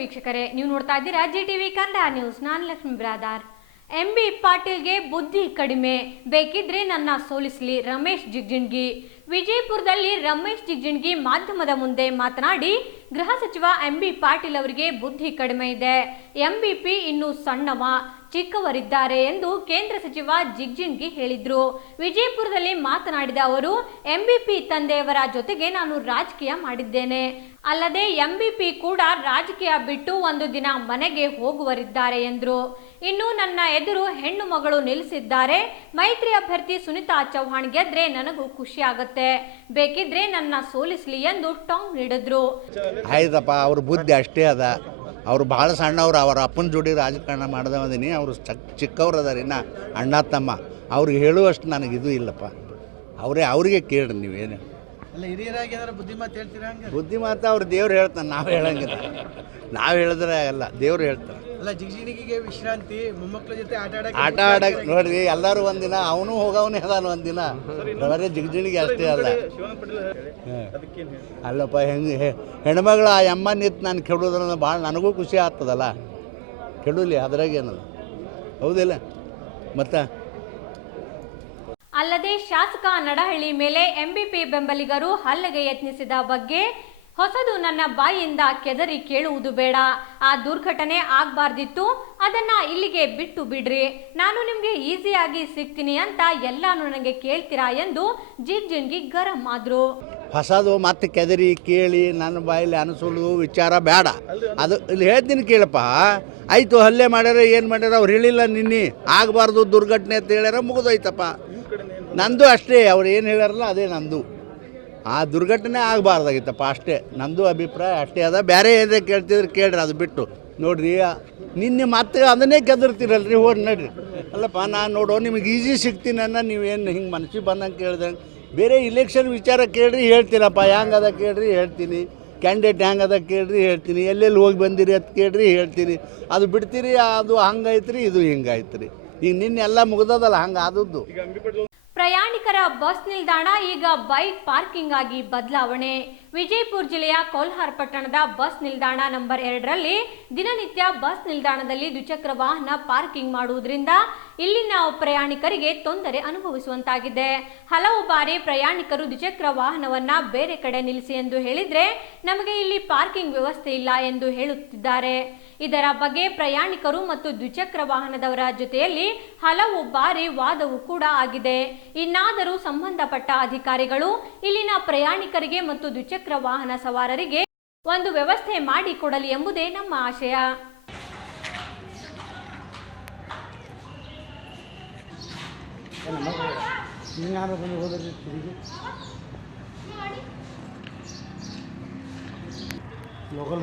ವೀಕ್ಷಕರೇ, ನೀವು ನೋಡ್ತಾ ಇದ್ದೀರಾ ಜಿ ಟಿವಿ ಕನ್ನಡ ನ್ಯೂಸ್ ನಾನು ಲಕ್ಷ್ಮಿ ಬ್ರಾದಾರ್. ಎಂ ಬಿ ಪಾಟೀಲ್ಗೆ ಬುದ್ಧಿ ಕಡಿಮೆ. ಬೇಕಿದ್ರೆ ನನ್ನ ಸೋಲಿಸಲಿ ರಮೇಶ್ ಜಿಗ್ಜಿಣ್ಗಿ. ವಿಜಯಪುರದಲ್ಲಿ ರಮೇಶ್ ಜಿಗ್ಜಿಣ್ಗಿ ಮಾಧ್ಯಮದ ಮುಂದೆ ಮಾತನಾಡಿ, ಗೃಹ ಸಚಿವ ಎಂ ಬಿ ಪಾಟೀಲ್ ಅವರಿಗೆ ಬುದ್ಧಿ ಕಡಿಮೆ ಇದೆ. ಎಂಬಿಪಿ ಇನ್ನು ಸಣ್ಣವ, ಚಿಕ್ಕವರಿದ್ದಾರೆ ಎಂದು ಕೇಂದ್ರ ಸಚಿವ ಜಿಗ್ಜಿಣ್ಗಿ ಹೇಳಿದ್ರು. ವಿಜಯಪುರದಲ್ಲಿ ಮಾತನಾಡಿದ ಅವರು ಎಂಬಿಪಿ ತಂದೆಯವರ ಜೊತೆಗೆ ನಾನು ರಾಜಕೀಯ ಮಾಡಿದ್ದೇನೆ. ಅಲ್ಲದೆ ಎಂಬಿಪಿ ಕೂಡ ರಾಜಕೀಯ ಬಿಟ್ಟು ಒಂದು ದಿನ ಮನೆಗೆ ಹೋಗುವರಿದ್ದಾರೆ ಎಂದರು. ಇನ್ನು ನನ್ನ ಎದುರು ಹೆಣ್ಣು ಮಗಳು ನಿಲ್ಲಿಸಿದ್ದಾರೆ. ಮೈತ್ರಿ ಅಭ್ಯರ್ಥಿ ಸುನಿತಾ ಚೌಹಾಣ್ ಗೆದ್ರೆ ನನಗೂ ಖುಷಿ ಆಗುತ್ತೆ ಬೇಕಿದ್ರೆ ನನ್ನ ಸೋಲಿಸ್ಲಿ ಎಂದು ಟಾಂಗ್ ನೀಡಿದ್ರು. ಆಯ್ತಪ್ಪ, ಅವ್ರ ಬುದ್ಧಿ ಅಷ್ಟೇ ಅದ. ಅವ್ರು ಭಾಳ ಸಣ್ಣವ್ರು ಅವ್ರ ಅಪ್ಪನ ಜೋಡಿ ರಾಜಕಾರಣ ಮಾಡ್ದವದೀನಿ ಅವರು ಚಕ್ ಚಿಕ್ಕವ್ರು ಅದಾರ ಇನ್ನ ಅಣ್ಣ ತಮ್ಮ. ಅವ್ರಿಗೆ ಹೇಳುವಷ್ಟು ನನಗೆ ಇದು ಇಲ್ಲಪ್ಪ. ಅವರೇ ಅವರಿಗೆ ಕೇಳ್ರಿ ನೀವೇನು. ಅಲ್ಲ ಹಿರಿಯರಾಗಿ ಏನಾರ ಬುದ್ಧಿ ಮಾತು ಹೇಳ್ತೀರಾ ಹಂಗ ಬುದ್ಧಿ ಮಾತು ಅವ್ರು ದೇವ್ರು ಹೇಳ್ತಾನೆ ನಾವು ಹೇಳಂಗಿಲ್ಲ. ನಾವು ಹೇಳಿದ್ರೆ ಅಲ್ಲ ದೇವ್ರು ಹೇಳ್ತಾನೆ ಅಲ್ಲ ಜಿಗ್ಜಿಣಿಗೆ ವಿಶ್ರಾಂತಿ ಮೊಮ್ಮಕ್ಕಳ ಜೊತೆ ಆಟ ಆಡಕ್ಕೆ ಆಟ ಆಡಕ್ಕೆ ನೋಡ್ರಿ ಎಲ್ಲರೂ ಒಂದಿನ ಅವನು ಹೋಗವನು ಅದಾನ ಒಂದಿನ. ಬರೀ ಜಿಗಜಿಣಿಗೆ ಅಷ್ಟೇ ಅಲ್ಲ. ಅಲ್ಲಪ್ಪ ಹೆಂಗೆ ಹೆಣ್ಮಗಳ ಆ ಅಮ್ಮ ನಿಂತು ನಾನು ಕೆಡೋದ್ರಿಂದ ಭಾಳ ನನಗೂ ಖುಷಿ ಆಗ್ತದಲ್ಲ. ಕೆಡಲಿ ಏನಲ್ಲ ಹೌದಿಲ್ಲ? ಮತ್ತೆ? ಅಲ್ಲದೆ ಶಾಸಕ ನಡಹಳ್ಳಿ ಮೇಲೆ ಎಂಬಿಪಿ ಬೆಂಬಲಿಗರು ಹಲ್ಲೆಗೆ ಯತ್ನಿಸಿದ ಬಗ್ಗೆ ಹೊಸದು ನನ್ನ ಬಾಯಿಯಿಂದ ಕೆದರಿ ಕೇಳುವುದು ಬೇಡ. ಆ ದುರ್ಘಟನೆ ಆಗ್ಬಾರ್ದಿತ್ತು. ಅದನ್ನ ಇಲ್ಲಿಗೆ ಬಿಟ್ಟು ಬಿಡ್ರಿ. ನಾನು ನಿಮ್ಗೆ ಈಸಿಯಾಗಿ ಸಿಗ್ತೀನಿ ಅಂತ ಎಲ್ಲಾನು ನನಗೆ ಕೇಳ್ತೀರಾ ಎಂದು ಜಿಗ್ಜಿಣ್ಗಿ ಗರಂ ಆದ್ರು. ಹೊಸದು ಮತ್ತೆ ಕೆದರಿ ಕೇಳಿ ನನ್ನ ಬಾಯಲ್ಲಿ ಅನಿಸೋದು ವಿಚಾರ ಬೇಡ. ಅದು ಇಲ್ಲಿ ಹೇಳ್ತೀನಿ ಕೇಳಪ್ಪ. ಆಯಿತು ಹಲ್ಲೆ ಮಾಡ್ಯಾರ ಏನು ಮಾಡ್ಯಾರ ಅವ್ರು ಹೇಳಿಲ್ಲ ನಿನ್ನೆ. ಆಗಬಾರ್ದು ದುರ್ಘಟನೆ ಅಂತ ಹೇಳ್ಯಾರ ಮುಗಿದೋಯ್ತಪ್ಪ. ನಂದು ಅಷ್ಟೇ ಅವ್ರು ಏನು ಹೇಳ್ಯಾರಲ್ಲ ಅದೇ ನಂದು. ಆ ದುರ್ಘಟನೆ ಆಗಬಾರ್ದಾಗಿತ್ತಪ್ಪ, ಅಷ್ಟೇ. ನಂದು ಅಭಿಪ್ರಾಯ ಅಷ್ಟೇ ಅದ. ಬೇರೆ ಏನೇ ಕೇಳ್ತಿದ್ರೆ ಕೇಳ್ರಿ, ಅದು ಬಿಟ್ಟು. ನೋಡ್ರಿ ನಿನ್ನೆ ಮತ್ತೆ ಅದನ್ನೇ ಕೆದರ್ತೀರಲ್ರಿ ಹೋಗಿ ನಡ್ರಿ. ಅಲ್ಲಪ್ಪ, ನಾನು ನೋಡೋ, ನಿಮಗೆ ಈಸಿ ಸಿಗ್ತೀನಿ ಅನ್ನ, ನೀವೇನು ಹಿಂಗೆ ಮನಸ್ಸಿಗೆ ಬಂದಂಗೆ ಕೇಳ್ದಂಗೆ ಬೇರೆ ಇಲೆಕ್ಷನ್ ವಿಚಾರ ಕೇಳ್ರಿ, ಹೇಳ್ತೀನಪ್ಪ. ಹೆಂಗದ ಕೇಳ್ರಿ, ಹೇಳ್ತೀನಿ. ಕ್ಯಾಂಡಿಡೇಟ್ ಹೆಂಗದ ಕೇಳ್ರಿ, ಹೇಳ್ತೀನಿ. ಎಲ್ಲೆಲ್ಲಿ ಹೋಗಿ ಬಂದಿರಿ ಅಂತ ಕೇಳ್ರಿ, ಹೇಳ್ತೀನಿ. ಅದು ಬಿಡ್ತೀರಿ, ಅದು ಹಂಗೈತ್ರಿ ಇದು ಹಿಂಗಾಯ್ತು ಈಗ ನಿನ್ನೆಲ್ಲ ಮುಗ್ದದಲ್ಲ, ಹಂಗೆ ಆದದ್ದು. ಪ್ರಯಾಣಿಕರ ಬಸ್ ನಿಲ್ದಾಣ, ಈಗ ಬೈಕ್ ಪಾರ್ಕಿಂಗ್ ಆಗಿ ಬದಲಾವಣೆ. ವಿಜಯಪುರ ಜಿಲ್ಲೆಯ ಕೋಲ್ಹಾರ್ ಪಟ್ಟಣದ ಬಸ್ ನಿಲ್ದಾಣ ನಂಬರ್ ಎರಡರಲ್ಲಿ ದಿನನಿತ್ಯ ಬಸ್ ನಿಲ್ದಾಣದಲ್ಲಿ ದ್ವಿಚಕ್ರ ವಾಹನ ಪಾರ್ಕಿಂಗ್ ಮಾಡುವುದರಿಂದ ಇಲ್ಲಿನ ಪ್ರಯಾಣಿಕರಿಗೆ ತೊಂದರೆ ಅನುಭವಿಸುವಂತಾಗಿದೆ. ಹಲವು ಬಾರಿ ಪ್ರಯಾಣಿಕರು ದ್ವಿಚಕ್ರ ವಾಹನವನ್ನ ಬೇರೆ ಕಡೆ ನಿಲ್ಲಿಸಿ ಎಂದು ಹೇಳಿದ್ರೆ, ನಮಗೆ ಇಲ್ಲಿ ಪಾರ್ಕಿಂಗ್ ವ್ಯವಸ್ಥೆ ಇಲ್ಲ ಎಂದು ಹೇಳುತ್ತಿದ್ದಾರೆ. ಇದರ ಬಗ್ಗೆ ಪ್ರಯಾಣಿಕರು ಮತ್ತು ದ್ವಿಚಕ್ರ ವಾಹನದವರ ಜೊತೆಯಲ್ಲಿ ಹಲವು ಬಾರಿ ವಾದವೂ ಕೂಡ ಆಗಿದೆ. ಇನ್ನಾದರೂ ಸಂಬಂಧಪಟ್ಟ ಅಧಿಕಾರಿಗಳು ಇಲ್ಲಿನ ಪ್ರಯಾಣಿಕರಿಗೆ ಮತ್ತು ದ್ವಿಚಕ್ರ ವಾಹನ ಸವಾರರಿಗೆ ಒಂದು ವ್ಯವಸ್ಥೆ ಮಾಡಿಕೊಡಲಿ ಎಂಬುದೇ ನಮ್ಮ ಆಶಯ. ಲೋಕಲ್